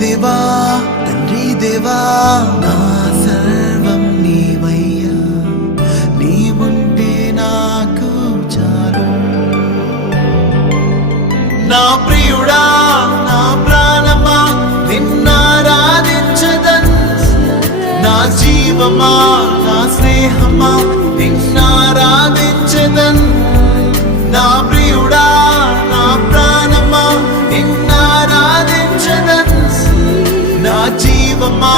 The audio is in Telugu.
దేవా తండ్రి దేవా నా సర్వం నీవయ్యా, నీవుంటే నాకు చాలు. నా ప్రియుడా నా ప్రాణమా నిన్నారాధించదన్, నా జీవమా నా స్నేహమా నిన్నారాధించదన్. నా ప్రియుడా నా ప్రాణమా నిన్నారాధించదన్, నా జీవమా